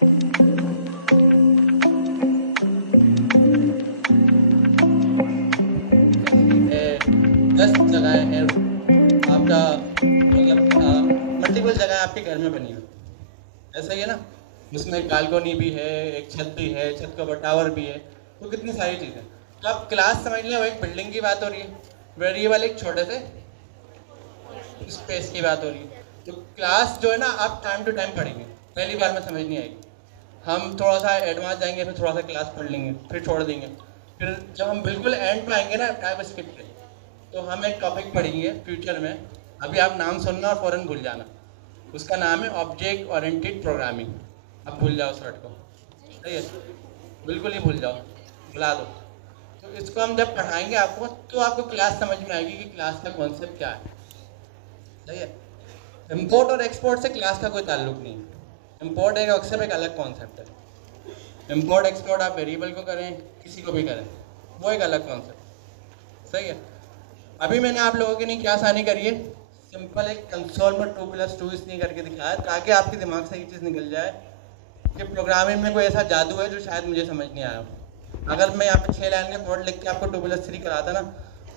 10 जगह है आपका, मतलब मल्टीपल जगह आपके घर में बनी हुई, ऐसा ही है ना। उसमें एक बालकोनी भी है, एक छत भी है, छत का ऊपर टावर भी है, तो कितनी सारी चीज़ें। तो आप क्लास समझ लें, वो एक बिल्डिंग की बात हो रही है, वेरिएबल एक छोटे से स्पेस की बात हो रही है। तो क्लास जो है ना, आप टाइम टू टाइम पढ़ेंगे, पहली बार में समझ नहीं आएगी। हम थोड़ा सा एडवांस जाएंगे, फिर थोड़ा सा क्लास पढ़ लेंगे, फिर छोड़ देंगे, फिर जब हम बिल्कुल एंड पे आएंगे ना, टाइम स्किप करेंगे। तो हम एक टॉपिक पढ़ेंगे फ्यूचर में, अभी आप नाम सुनना और फ़ौरन भूल जाना। उसका नाम है ऑब्जेक्ट ओरिएंटेड प्रोग्रामिंग। अब भूल जाओ उस वर्ड को, सही है, बिल्कुल ही भूल जाओ, भुला दो। तो इसको हम जब पढ़ाएंगे आपको, तो आपको क्लास समझ में आएगी कि क्लास का कॉन्सेप्ट क्या है, सही है। इम्पोर्ट और एक्सपोर्ट से क्लास का कोई ताल्लुक नहीं है। इम्पोर्ट एक अक्सर एक अलग कॉन्सेप्ट है। इम्पोर्ट एक्सपोर्ट आप वेरिएबल को करें, किसी को भी करें, वो एक अलग कॉन्सेप्ट, सही है। अभी मैंने आप लोगों के लिए क्या आसानी करी है, सिंपल एक कंसोल में 2+2 इसलिए करके दिखाया ताकि आपके दिमाग से ये चीज़ निकल जाए कि प्रोग्रामिंग में कोई ऐसा जादू है जो शायद मुझे समझ नहीं आया। अगर मैं यहाँ पे 6 लाइन का कोड लिख के आपको 2+3 कराता ना,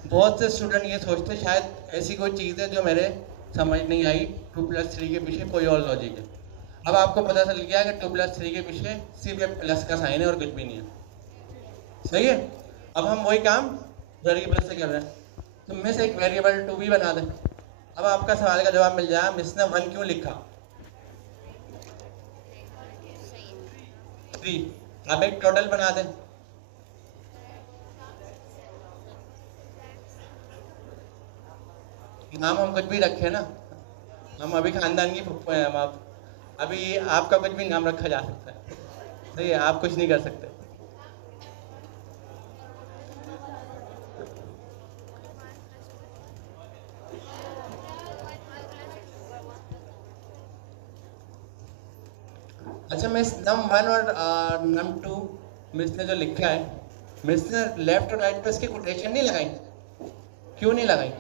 बहुत से स्टूडेंट ये सोचते शायद ऐसी कोई चीज़ है जो मेरे समझ नहीं आई, 2+3 के पीछे कोई और लॉजिक है। अब आपको पता चल गया कि 2+3 के पीछे सिर्फ एक प्लस का साइन है और कुछ भी नहीं है, सही है। अब हम वही काम वेरिएबल से कर रहे हैं, तो मिस एक वेरिएबल 2 भी बना दें। अब आपका सवाल का जवाब मिल जाए, मिस ने 1 क्यों लिखा, 3। अब एक टोटल बना दें, नाम हम कुछ भी रखें ना, हम अभी खानदान की फुप्पो हैं हम। आप अभी आपका कुछ भी नाम रखा जा सकता है, सही है, आप कुछ नहीं कर सकते। अच्छा मिस, num1 और num2 मिस ने जो लिखा है, मिस ने लेफ्ट और राइट पे इसकी कोटेशन नहीं लगाई, क्यों नहीं लगाई?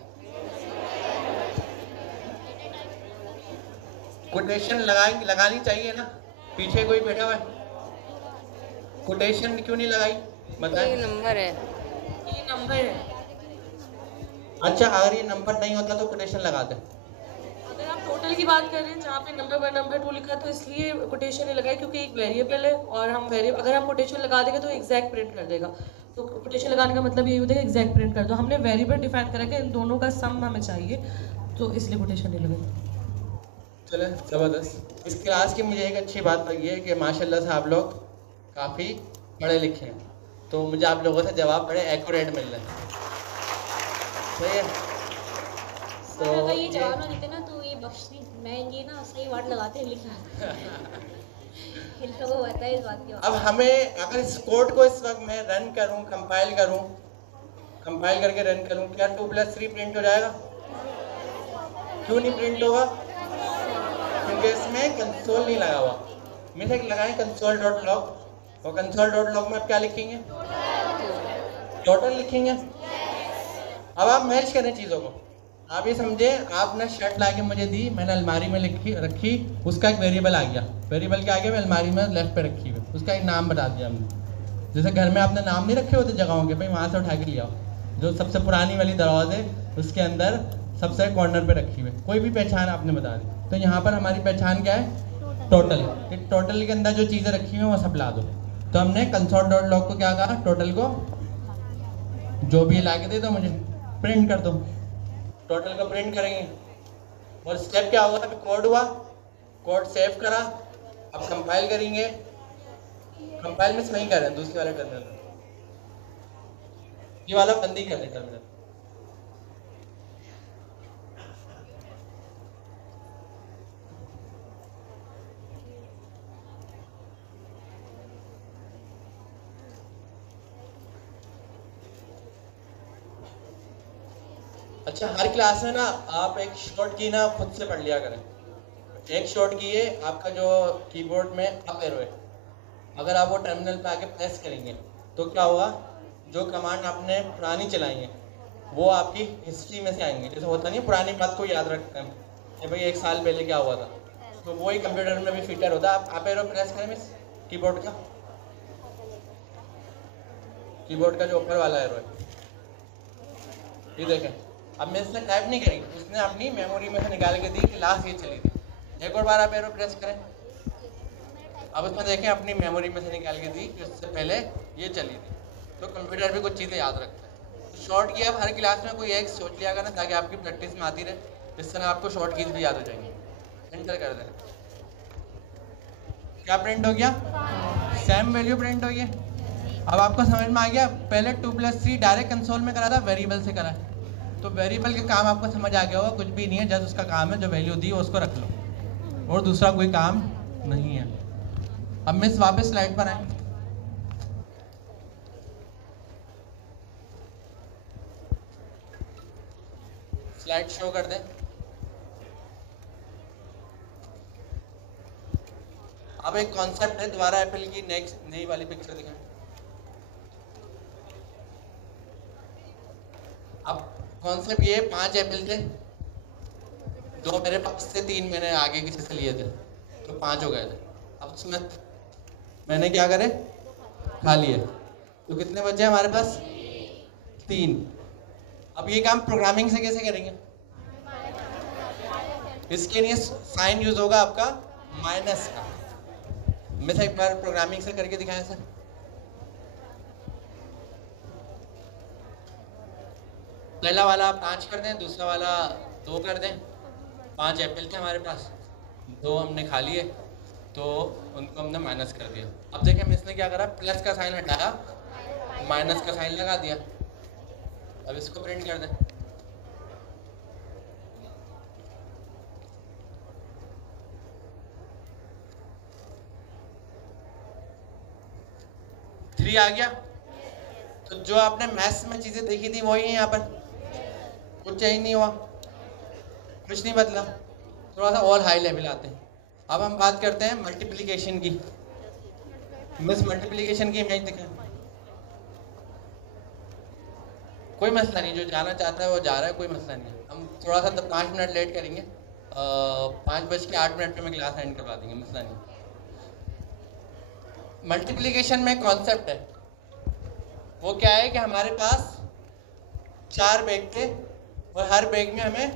कोटेशन लगानी चाहिए ना, पीछे कोई बैठा हुआ है, कोटेशन क्यों नहीं लगाई बताएं? ये नंबर है, ये नंबर है। अच्छा, अगर ये नंबर नहीं होता तो कोटेशन लगा दे। अगर आप टोटल की बात कर रहे हैं जहाँ पे नंबर 1 नंबर 2 लिखा है, तो इसलिए कोटेशन नहीं लगाई क्योंकि एक वेरिएबल है, और हम वेरिएबल अगर हम कोटेशन लगा देंगे तो एग्जैक्ट प्रिंट कर देगा। तो कोटेशन लगाने का मतलब यही होता है कि एग्जैक्ट प्रिंट कर दो। हमने वेरिएबल डिफाइन करा कि इन दोनों का सम हमें चाहिए, तो इसलिए कोटेशन नहीं लगाई। चले, ज़बरदस्त। इस क्लास की मुझे एक अच्छी बात लगी है कि माशाल्लाह से आप लोग काफ़ी पढ़े लिखे हैं, तो मुझे आप लोगों से जवाब बड़े एक्यूरेट मिल रहे हैं, सही है। सर अगर ये जवाब ना देते ना तो ये बख्शनी, मैं ये ना सही वर्ड लगाते हैं लिखना इन लोगों को पता है इस बात की। अब हमें अगर इस कोड को इस वक्त मैं रन करूं, कंपाइल करके रन करूं, क्या 2+3 प्रिंट हो जाएगा? क्यों नहीं प्रिंट होगा? क्योंकि इसमें कंसोल नहीं लगा हुआ। मिस एक लगाएं console.log, और console.log में आप क्या लिखेंगे? टोटल लिखेंगे। अब आप मैच करें चीज़ों को, आप ये समझे, आपने शर्ट ला के मुझे दी, मैंने अलमारी में रखी, उसका एक वेरिएबल आ गया, वेरिएबल क्या आ गया, मैं अलमारी में लेफ्ट पे रखी हुई, उसका एक नाम बता दिया हमने। जैसे घर में आपने नाम नहीं रखे होते जगहों के, भाई वहाँ से उठा के लिया, जो सबसे पुरानी वाली दरवाजे उसके अंदर सबसे कॉर्नर पे रखी हुई, कोई भी पहचान आपने बता दी। तो यहाँ पर हमारी पहचान क्या है? टोटल। टोटल के अंदर जो चीज़ें रखी हुई हैं वो सब ला दो। तो हमने console.log को क्या कहा, टोटल को जो भी ला के दे दो मुझे, प्रिंट कर दो। टोटल को प्रिंट करेंगे, और स्टेप क्या हुआ, अभी कोड हुआ, कोड सेव करा, अब कंपाइल करेंगे। कंपाइल में वही कर रहे हैं, दूसरे वाले टर्मिनल, ये वाला बंद ही कर रहे टर्मिनल। अच्छा, हर क्लास में ना आप एक शॉर्ट की ना खुद से पढ़ लिया करें। एक शॉर्ट की है आपका जो कीबोर्ड में अप एरो है, अगर आप वो टर्मिनल पे आके प्रेस करेंगे तो क्या होगा, जो कमांड आपने पुरानी चलाई है वो आपकी हिस्ट्री में से आएंगे। जैसे होता नहीं, पुरानी बात को याद रखते हैं कि भाई 1 साल पहले क्या हुआ था, तो वही कंप्यूटर में भी फीचर होता है। आप एरो प्रेस करें मिस, कीबोर्ड का जो ऊपर वाला एरो है, ये देखें। अब मिस ने टाइप नहीं करी, उसने अपनी मेमोरी में से निकाल के दी कि लास्ट ये चली थी। एक और बार आप एरो प्रेस करें, अब उसमें देखें अपनी मेमोरी में से निकाल के दी कि उससे पहले ये चली थी। तो कंप्यूटर भी कुछ चीज़ें याद रखता है। तो शॉर्ट की आप हर क्लास में कोई एक सोच लिया करें ताकि आपकी प्रैक्टिस में आती रहे, इस तरह आपको शॉर्ट कीज भी याद हो जाएंगी। एंटर कर दें, क्या प्रिंट हो गया? सेम वैल्यू प्रिंट हो गया। अब आपको समझ में आ गया, पहले 2 + 3 डायरेक्ट कंसोल में करा था, वेरिएबल से करा। तो वेरिएबल के काम आपको समझ आ गया होगा, कुछ भी नहीं है, जस्ट उसका काम है जो वैल्यू दी उसको रख लो, और दूसरा कोई काम नहीं है। अब मिस वापस स्लाइड पर आए। स्लाइड शो कर दें। अब एक कॉन्सेप्ट है, दोबारा एप्पल की नेक्स्ट नई वाली पिक्चर दिखाएं। अब कॉन्सेप्ट ये 5 एप्पल थे, 2 मेरे पास थे, 3 मैंने आगे किसी से लिए थे, तो 5 हो गए थे। अब उसमें मैंने क्या करे, खा लिए, तो कितने बचे हमारे पास? 3। अब ये काम प्रोग्रामिंग से कैसे करेंगे? इसके लिए साइन यूज होगा आपका माइनस का। मैं एक बार प्रोग्रामिंग से करके दिखाया सर। पहला वाला 5 कर दें, दूसरा वाला 2 कर दें। 5 एप्पल थे हमारे पास, 2 हमने खा लिए, तो उनको हमने माइनस कर दिया। अब देखें मैं इसने क्या करा, प्लस का साइन हटाया, माइनस का साइन लगा दिया। अब इसको प्रिंट कर दें। थ्री आ गया। तो जो आपने मैथ्स में चीजें देखी थी वही है यहाँ पर, कुछ चेंज नहीं हुआ, कुछ नहीं बदला, थोड़ा सा और हाई लेवल आते हैं। अब हम बात करते हैं मल्टीप्लिकेशन की। मिस मल्टीप्लिकेशन की इमेज दिखाएं। कोई मसला नहीं, जो जाना चाहता है वो जा रहा है, कोई मसला नहीं है। हम थोड़ा सा 5 मिनट लेट करेंगे, 5:08 पे मैं क्लास एंड करवा देंगे, मसला नहीं। मल्टीप्लिकेशन में कॉन्सेप्ट है, वो क्या है कि हमारे पास 4 बैग थे और हर बैग में हमें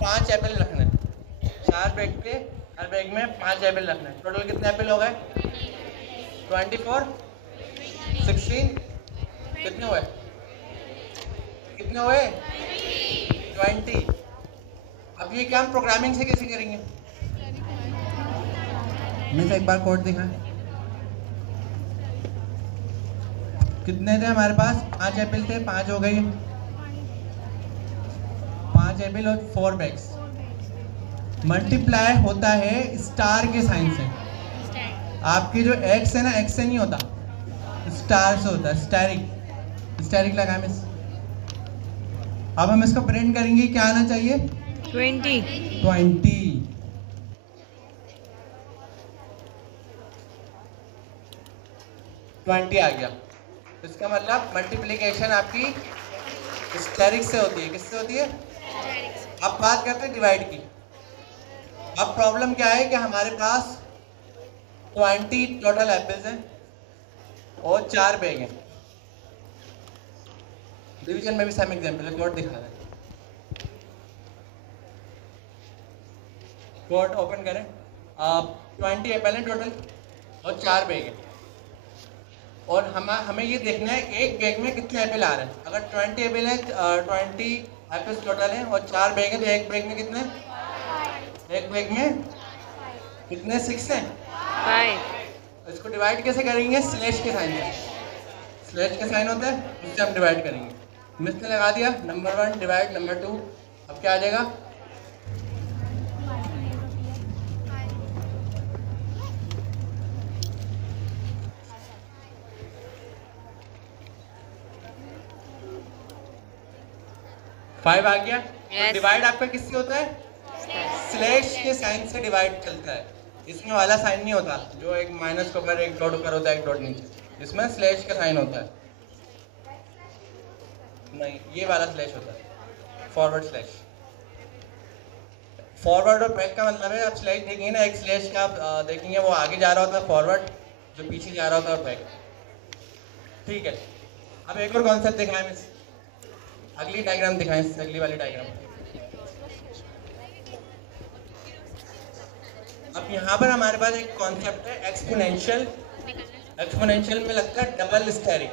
5 एप्पल रखने हैं। 4 बैग थे, हर बैग में 5 एप्पल रखने हैं। टोटल कितने एप्पल हो गए? 24, 16, कितने हुए? 20। अब ये काम प्रोग्रामिंग से कैसे करेंगे? मैं एक बार कोड दिखाएं। कितने थे हमारे पास? 5 एप्पल थे, 5 हो गए, 5 एप्पल और 4 बैग्स। मल्टीप्लाई होता है स्टार के साइन से। आपकी जो एक्स है ना, एक्स से नहीं होता, स्टार से होता है, स्टैरिक लगा मिस। अब हम इसको प्रिंट करेंगे, क्या आना चाहिए? 20। 20 आ गया। इसका मतलब मल्टीप्लिकेशन आपकी स्टैरिक से होती है। किससे होती है? अब बात करते हैं डिवाइड की। अब प्रॉब्लम क्या है कि हमारे पास 20 टोटल एप्पल्स हैं और 4 बैग हैं। डिवीजन में भी सेम एग्जाम्पल है, कोड दिखा दें। कोड ओपन करें। 20 एप्पल हैं टोटल और 4 बैग हैं, और हमें ये देखना है एक बैग में कितने एप्पल आ रहे हैं। अगर 20 एप्पल है, 20 एप्पल्स टोटल हैं और 4 बैग हैं, तो एक बैग में कितने? एक बैग में कितने? 6 हैं। 5। इसको डिवाइड कैसे करेंगे? स्लैश के साइन से। स्लैश के साइन होता है, उससे हम डिवाइड करेंगे। मिस ने लगा दिया, नंबर 1 डिवाइड नंबर 2। अब क्या आ जाएगा? फाइव आ गया। तो डिवाइड आपका किससे होता है? स्लैश के साइन से डिवाइड चलता है। इसमें वाला साइन नहीं होता, जो एक माइनस के ऊपर एक डॉट ऊपर होता है, एक डॉट नीचे। इसमें स्लैश का साइन होता है। नहीं, ये वाला स्लैश होता है, फॉरवर्ड स्लैश। फॉरवर्ड और बैक का मतलब है, आप स्लेज देखेंगे ना, एक स्लेज का आप देखेंगे वो आगे जा रहा होता है फॉरवर्ड, जो पीछे जा रहा होता है बैक। ठीक है, अब एक और कॉन्सेप्ट दिखाएं मिस, अगली डायग्राम दिखाएं, अगली वाली डायग्राम। अब यहाँ पर हमारे पास एक कॉन्सेप्ट है एक्सपोनेंशियल। एक्सपोनेंशियल में लगता है डबल स्टेरिक।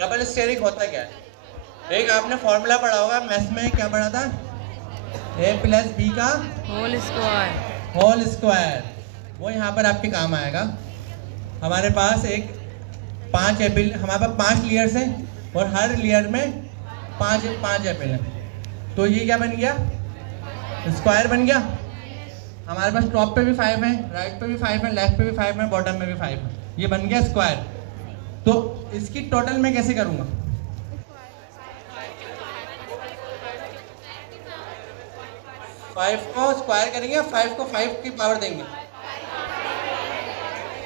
डबल स्टेरिक होता क्या है? एक आपने फॉर्मूला पढ़ा होगा मैथ्स में, क्या पढ़ा था? a प्लस बी का होल स्क्वायर। वो यहाँ पर आपके काम आएगा। हमारे पास एक 5 एपिल, हमारे पास 5 लेयर्स हैं और हर लेयर में 5 एपिल हैं, तो ये क्या बन गया? स्क्वायर बन गया। हमारे पास टॉप पे भी 5 है, राइट पे भी 5 है, लेफ्ट पे भी 5 है, बॉटम में भी 5 है, ये बन गया स्क्वायर। तो इसकी टोटल मैं कैसे करूँगा? 5 को स्क्वायर करेंगे, 5 को 5 की पावर देंगे,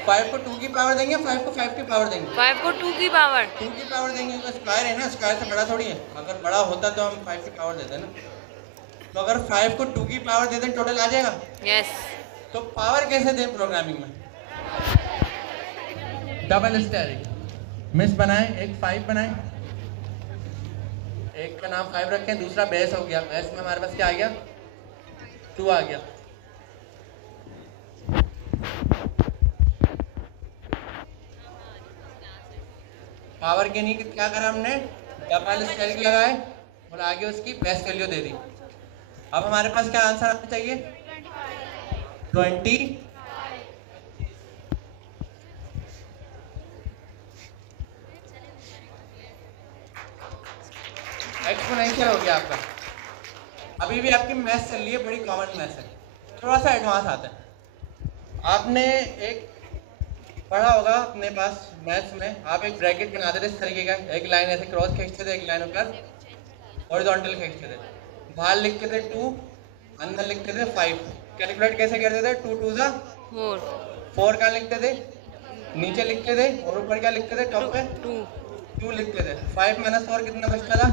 5 को 2 की पावर देंगे, 5 को 5 की पावर देंगे, 5 को 2 की पावर देंगे। तो स्क्वायर है ना, स्क्वायर से बड़ा थोड़ी है। अगर बड़ा होता तो हम 5 की पावर देते ना। तो अगर 5 को 2 की पावर दे दें टोटल आ जाएगा। यस। तो पावर कैसे दें प्रोग्रामिंग में? Double steric. मिस बनाए, एक 5 बनाए, एक का नाम 5 रखें, दूसरा बेस हो गया। बेस में हमारे पास क्या आ गया? 2 आ गया। पावर के नहीं क्या करा हमने? डबल स्टेरिक लगाए और आगे उसकी बेस वैल्यू दे दी। अब हमारे पास क्या आंसर आना चाहिए? 20। एक्सपोनेंशियल हो गया आपका। अभी भी आपकी मैथ्स चल रही है, बड़ी कॉमन मैथ्स है, थोड़ा सा एडवांस आता है। आपने एक पढ़ा होगा अपने पास मैथ्स में, आप एक ब्रैकेट बनाते थे इस तरीके का, एक लाइन ऐसे क्रॉस खींचते थे, एक लाइन ऊपर हॉरिजॉन्टल खींचते थे, बाहर लिखते थे 2, अंदर लिखते थे 5। कैलकुलेट कैसे करते थे? 2 2 4, 4 कहाँ लिखते थे? नीचे लिखते थे, और ऊपर क्या लिखते थे? टॉप पे 2 लिखते थे। 5 - 4 कितना बचता था?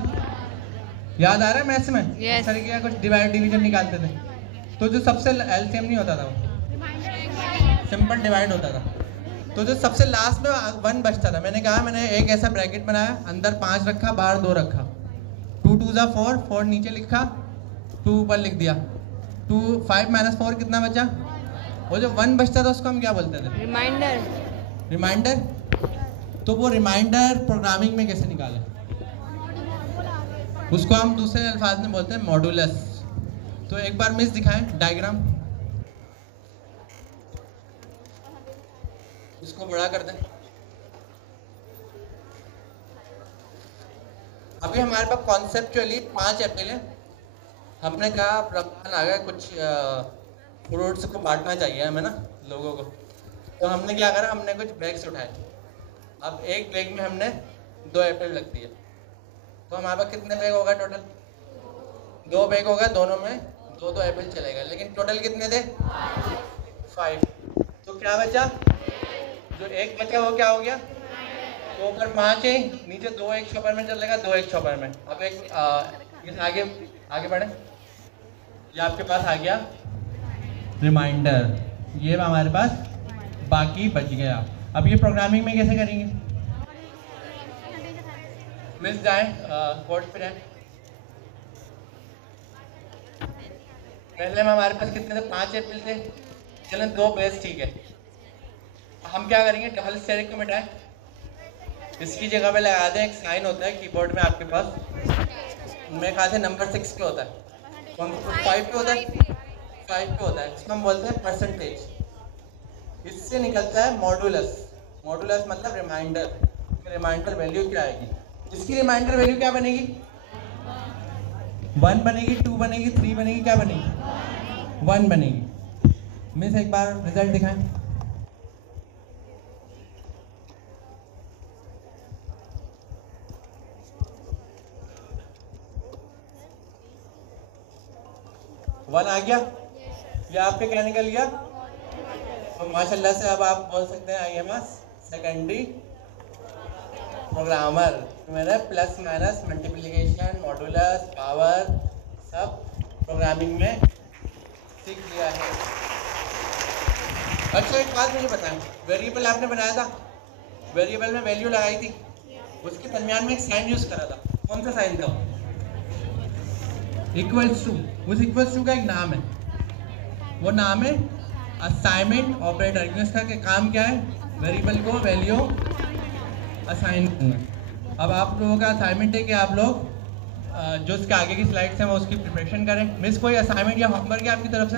याद आ रहा है मैथ्स में? Yes. इस तरीके का कुछ डिवाइड डिवीजन निकालते थे, तो जो सबसे एलसीएम नहीं होता था, वो सिंपल डिवाइड होता था। तो जो सबसे लास्ट में 1 बचता था, मैंने कहा मैंने एक ऐसा ब्रैकेट बनाया, अंदर 5 रखा, बाहर 2 रखा, 2 2 4, 4 नीचे लिखा, 2 ऊपर लिख दिया। 5 - 4 कितना बचा? वो जो 1 बचता था उसको हम क्या बोलते थे? रिमाइंडर। तो वो रिमाइंडर प्रोग्रामिंग में कैसे निकालें? उसको हम दूसरे अल्फाज में बोलते हैं मॉडुलस। तो एक बार मिस दिखाएं डायग्राम, इसको बड़ा कर दें। अभी हमारे पास कॉन्सेप्चुअली 5 एप्पल है। हमने कहा रमजान आ गया, कुछ फ्रूट्स को बांटना चाहिए हमें ना लोगों को। तो हमने क्या करा? हमने कुछ बैग्स उठाए। अब एक बैग में हमने 2 एप्पल रख दिए, तो हमारे पास कितने बैग होगा टोटल? 2 बैग होगा, दोनों में 2 एप्पल चलेगा, लेकिन टोटल कितने थे? 5। तो क्या बचा? जो एक बचा वो क्या हो गया? तो ऊपर 5 है, नीचे 2 एक शॉपर में चलेगा, 2 एक शॉपर में। अब एक आगे बढ़े, ये आपके पास आ गया रिमाइंडर, ये हमारे पास बाकी बच गया। अब ये प्रोग्रामिंग में कैसे करेंगे? मिस जाए कोड पे जाए। पहले में हमारे पास कितने थे? 5 एप्पल थे, चलें 2 बेस, ठीक है। हम क्या करेंगे? डबल स्टेरिक को मिटाएं, इसकी जगह पे लगा दें, एक साइन होता है कीबोर्ड में आपके पास, मेरे ख्याल से नंबर 6 पे होता है, 5 पे होता है, 5 पे होता है, इसको हम बोलते हैं परसेंटेज। इससे निकलता है मॉडुलस। मॉडुलस मतलब रिमाइंडर। रिमाइंडर वैल्यू क्या आएगी? इसकी रिमाइंडर वैल्यू क्या बनेगी? 1 बनेगी, 2 बनेगी, 3 बनेगी, क्या बनेगी? 1 बनेगी। मिस एक बार रिजल्ट दिखाएं। वन आ गया, ये आपके क्या निकल गया? तो माशाल्लाह से अब आप बोल सकते हैं I am a secondary programmer. तो मैंने plus minus multiplication modulus power सब प्रोग्रामिंग में सीख लिया है। अच्छा एक बात मुझे बताएं, वेरिएबल आपने बनाया था, वेरिएबल में वैल्यू लगाई थी, उसके दरमियान में एक साइन यूज करा था, कौन सा साइन था? Equals to. उस इक्वल्स टू का एक नाम है, वो नाम है असाइनमेंट ऑपरेटर। इसका काम क्या है? वेरिएबल को वैल्यू असाइन करना। अब आप लोगों का असाइनमेंट है कि आप लोग जो उसके आगे की स्लाइड्स हैं वो उसकी प्रिपरेशन करें। मिस कोई असाइनमेंट या होमवर्क है आपकी तरफ से?